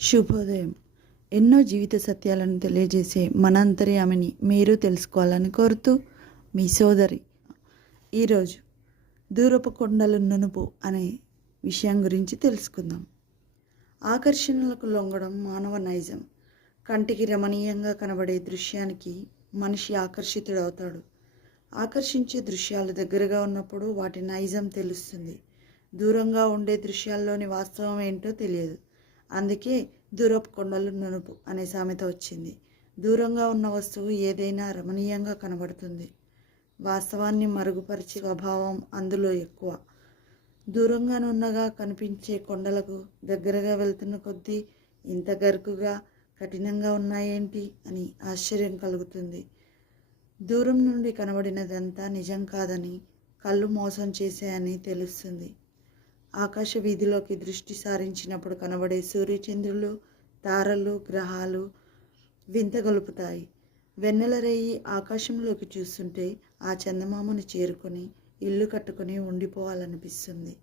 శుభోదయం. ఎన్నో జీవిత సత్యాలను తెలియజేసే మనంతర్యామిని మీరు తెలుసుకోవాలని కోరుతూ మీ సోదరి. ఈరోజు దూరపు కొండలు నునుపు అనే విషయం గురించి తెలుసుకుందాం. ఆకర్షణలకు లొంగడం మానవ నైజం. కంటికి రమణీయంగా కనబడే దృశ్యానికి మనిషి ఆకర్షితుడవుతాడు. ఆకర్షించే దృశ్యాలు దగ్గరగా ఉన్నప్పుడు వాటి నైజం తెలుస్తుంది. దూరంగా ఉండే దృశ్యాల్లోని వాస్తవం ఏంటో తెలియదు. అందుకే దూరపు కొండలు నునుపు అనే సామెత వచ్చింది. దూరంగా ఉన్న వస్తువు ఏదైనా రమణీయంగా కనబడుతుంది. వాస్తవాన్ని మరుగుపరిచే స్వభావం అందులో ఎక్కువ. దూరంగా నున్నగా కనిపించే కొండలకు దగ్గరగా వెళ్తున్న కొద్దీ ఇంత గరుకుగా కఠినంగా ఉన్నాయేంటి అని ఆశ్చర్యం కలుగుతుంది. దూరం నుండి కనబడినదంతా నిజం కాదని, కళ్ళు మోసం చేశాయని తెలుస్తుంది. ఆకాశ వీధిలోకి దృష్టి సారించినప్పుడు కనబడే సూర్యచంద్రులు, తారలు, గ్రహాలు వింతగొలుపుతాయి. వెన్నెల రేయి ఆకాశంలోకి చూస్తుంటే ఆ చందమామను చేరుకొని ఇల్లు కట్టుకొని ఉండిపోవాలనిపిస్తుంది.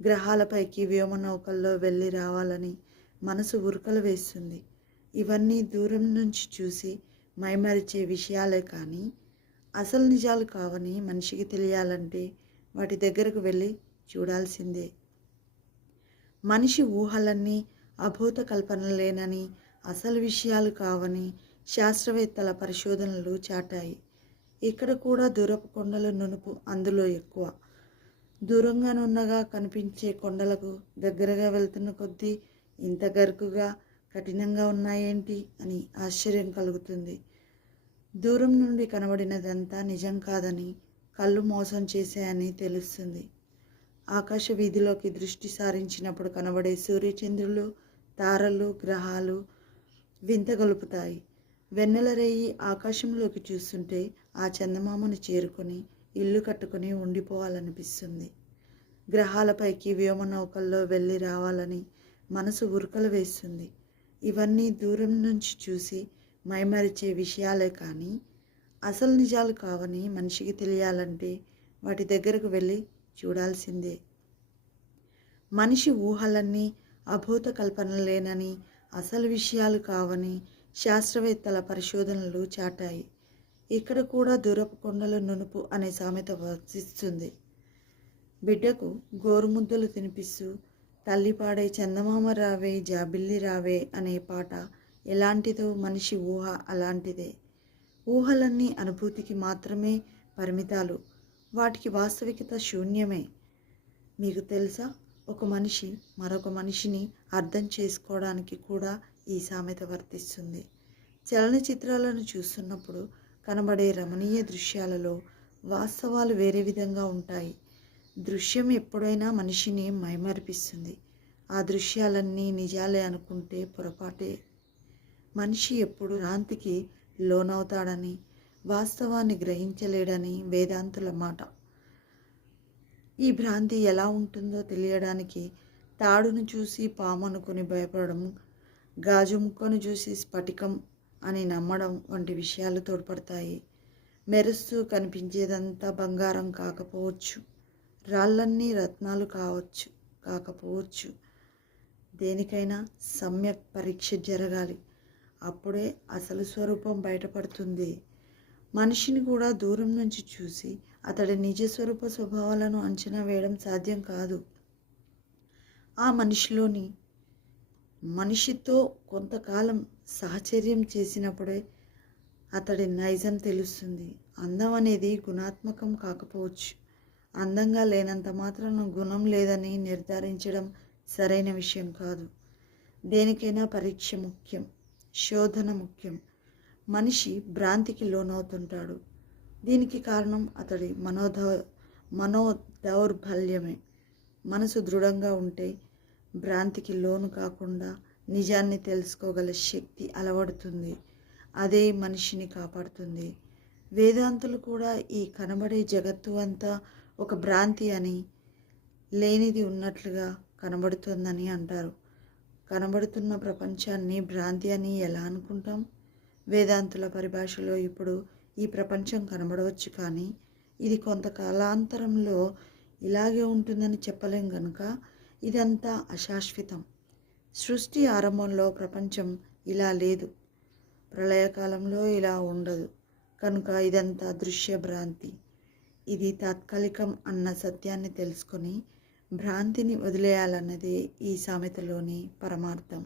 గ్రహాలపైకి వ్యోమనౌకల్లో వెళ్ళి రావాలని మనసు ఉరకలు వేస్తుంది. ఇవన్నీ దూరం నుంచి చూసి మైమరిచే విషయాలే కానీ అసలు నిజాలు కావని మనిషికి తెలియాలంటే వాటి దగ్గరకు వెళ్ళి చూడాల్సిందే. మనిషి ఊహలన్నీ అభూత కల్పనలేనని, అసలు విషయాలు కావని శాస్త్రవేత్తల పరిశోధనలు చాటాయి. ఇక్కడ కూడా దూరపు కొండల నునుపు అందులో ఎక్కువ. దూరంగా నున్నగా కనిపించే కొండలకు దగ్గరగా వెళ్తున్న కొద్దీ ఇంత గరుకుగా కఠినంగా ఉన్నాయేంటి అని ఆశ్చర్యం కలుగుతుంది. దూరం నుండి కనబడినదంతా నిజం కాదని, కళ్ళు మోసం చేశాయని తెలుస్తుంది. ఆకాశ వీధిలోకి దృష్టి సారించినప్పుడు కనబడే సూర్యచంద్రులు, తారలు, గ్రహాలు వింతగొలుపుతాయి. వెన్నెల రేయి ఆకాశంలోకి చూస్తుంటే ఆ చందమామను చేరుకొని ఇల్లు కట్టుకొని ఉండిపోవాలనిపిస్తుంది. గ్రహాలపైకి వ్యోమనౌకల్లో వెళ్ళి రావాలని మనసు ఉరకలు వేస్తుంది. ఇవన్నీ దూరం నుంచి చూసి మైమరిచే విషయాలే కానీ అసలు నిజాలు కావని మనిషికి తెలియాలంటే వాటి దగ్గరకు వెళ్ళి చూడాల్సిందే. మనిషి ఊహలన్నీ అభూత కల్పనలేనని, అసలు విషయాలు కావని శాస్త్రవేత్తల పరిశోధనలు చాటాయి. ఇక్కడ కూడా దూరపు కొండల నునుపు అనే సామెత వర్తిస్తుంది. బిడ్డకు గోరుముద్దలు తినిపిస్తూ తల్లి పాడే చందమామ రావే జాబిల్లి రావే అనే పాట ఎలాంటిదో మనిషి ఊహ అలాంటిదే. ఊహలన్నీ అనుభూతికి మాత్రమే పరిమితాలు. వాటికి వాస్తవికత శూన్యమే. మీకు తెలుసా, ఒక మనిషి మరొక మనిషిని అర్థం చేసుకోవడానికి కూడా ఈ సామెత వర్తిస్తుంది. చలనచిత్రాలను చూస్తున్నప్పుడు కనబడే రమణీయ దృశ్యాలలో వాస్తవాలు వేరే విధంగా ఉంటాయి. దృశ్యం ఎప్పుడైనా మనిషిని మైమరిపిస్తుంది. ఆ దృశ్యాలన్నీ నిజాలే అనుకుంటే పొరపాటే. మనిషి ఎప్పుడు భ్రాంతికి లోనవుతాడని, వాస్తవాన్ని గ్రహించలేడని వేదాంతుల మాట. ఈ భ్రాంతి ఎలా ఉంటుందో తెలియడానికి తాడును చూసి పాము అనుకుని భయపడడం, గాజు ముక్కను చూసి స్ఫటికం అని నమ్మడం వంటి విషయాలు తోడ్పడతాయి. మెరుస్తూ కనిపించేదంతా బంగారం కాకపోవచ్చు, రాళ్ళన్నీ రత్నాలు కాకపోవచ్చు. దేనికైనా సమ్యక్ పరీక్ష జరగాలి. అప్పుడే అసలు స్వరూపం బయటపడుతుంది. మనిషిని కూడా దూరం నుంచి చూసి అతడి నిజస్వరూప స్వభావాలను అంచనా వేయడం సాధ్యం కాదు. ఆ మనిషితో కొంతకాలం సహచర్యం చేసినప్పుడే అతడి నైజం తెలుస్తుంది. అందం అనేది గుణాత్మకం కాకపోవచ్చు. అందంగా లేనంత మాత్రాన గుణం లేదని నిర్ధారించడం సరైన విషయం కాదు. దేనికైనా పరీక్ష ముఖ్యం, శోధన ముఖ్యం. మనిషి భ్రాంతికి లోనవుతుంటాడు. దీనికి కారణం అతడి మనోదౌర్బల్యమే. మనసు దృఢంగా ఉంటే భ్రాంతికి లోను కాకుండా నిజాన్ని తెలుసుకోగల శక్తి అలవడుతుంది. అదే మనిషిని కాపాడుతుంది. వేదాంతులు కూడా ఈ కనబడే జగత్తు అంతా ఒక భ్రాంతి అని, లేనిది ఉన్నట్లుగా కనబడుతుందని అంటారు. కనబడుతున్న ప్రపంచాన్ని భ్రాంతి అని ఎలా అనుకుంటాం? వేదాంతుల పరిభాషలో ఇప్పుడు ఈ ప్రపంచం కనబడవచ్చు, కానీ ఇది కొంతకాలాంతరంలో ఇలాగే ఉంటుందని చెప్పలేం గనుక ఇదంతా అశాశ్వతం. సృష్టి ఆరంభంలో ప్రపంచం ఇలా లేదు, ప్రళయకాలంలో ఇలా ఉండదు. కనుక ఇదంతా దృశ్య భ్రాంతి, ఇది తాత్కాలికం అన్న సత్యాన్ని తెలుసుకొని భ్రాంతిని వదిలేయాలన్నదే ఈ సామెతలోని పరమార్థం.